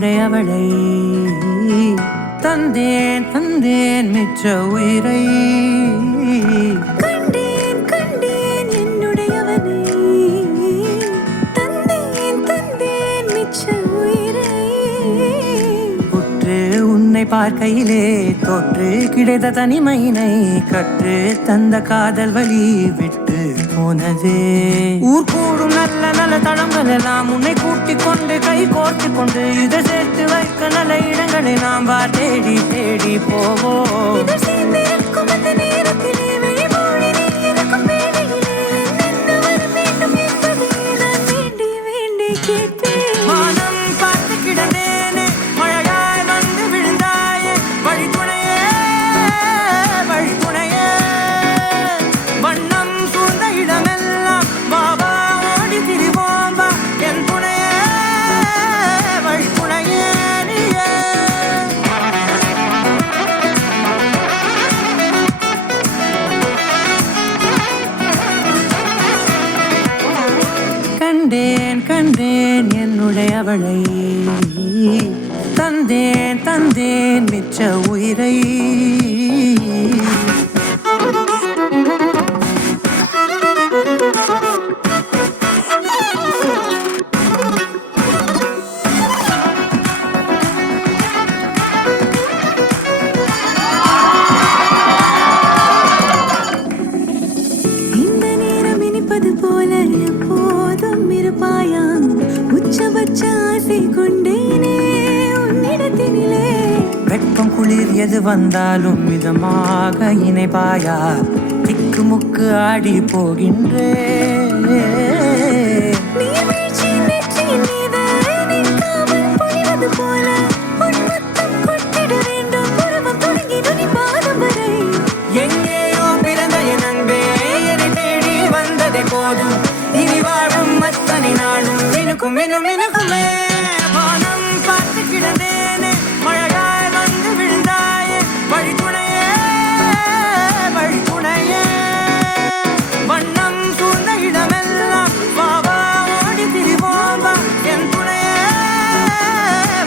என்னுடையவளை தந்தேன் தந்தேன் மிச்ச உயிரை கண்டேன் கண்டேன் என்னுடையவனை தந்தேன் தந்தேன் மிச்ச உயிரை உற்று உன்னை பார்க்கையிலே தொற்று கிடைத்த தனிமையினை கற்று தந்த காதல் வழி விட்டு போனதே ஊர் கூடும் நல்ல நல்ல தளங்கள் எல்லாம் உன்னை கூட்டிக் கொண்டு கை கோர்த்து கொண்டு இதை சேர்த்து வைக்க நல்ல இடங்களை நாம் தேடி தேடி போவோம். இதழ் சேர்ந்திருக்கும் அந்த நேரத்திலே வெளிமொழி நீ இருக்கும் வேளையிலே என்ன வர வேண்டும் என்பதை நான் வேண்டி வேண்டி கேட்பேன். வானம் பார்த்து கிடந்தேனே மழையாய் வந்து விழுந்தாயே வழித்துணையே வழித்துணையே வண்ணம் சூழ்ந்த இடமெல்லாம் பாபா ஓடி திரிவோம் வா என் துணையே வழித்துணையே நீயே. கண்டேன் கண்டேன் என்னுடையவளை தந்தேன் தந்தேன் மிச்ச உயிரை இந்த நேரம் இனிப்பது போல எப்போதும் இருப்பாயா உச்சபட்ச ஆசை கொண்டேனே உன்னிடத்தினிலே வெப்பம் குளிர் எது வந்தாலும் மிதமாக இணைப்பாயா திக்குமுக்கு ஆடி போகின்றே நீர்வீழ்ச்சி நெற்றியின் மீது நிற்காமல் பொழிவது போல உன் முத்தம் கொட்டிட வேண்டும் உருவம் தொடங்கி நுனி பாதம் வரை எங்கேயோ பிறந்த என் அன்பே என்னை தேடி வந்ததே போதும் இனி வாழும் அத்தனை நாளும் மினுக்கும் மினுக்குமே. வானம் பார்த்து கிடந்தேனே மழையாய் வந்து விழுந்தாயே வழித்துணையே வழித்துணையே வண்ணம் சூழ்ந்த இடமெல்லாம் பாபா ஓடி திரிவோம் வா என் துணையே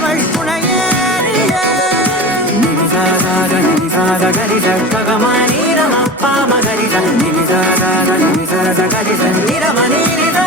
வழித்துணையே நீயே. நிமிசாத நிமிசாத கரிச ககமானீரமப்பா மகரிச நிமிசாத நிமிசாத கரிச நிரமணீரிச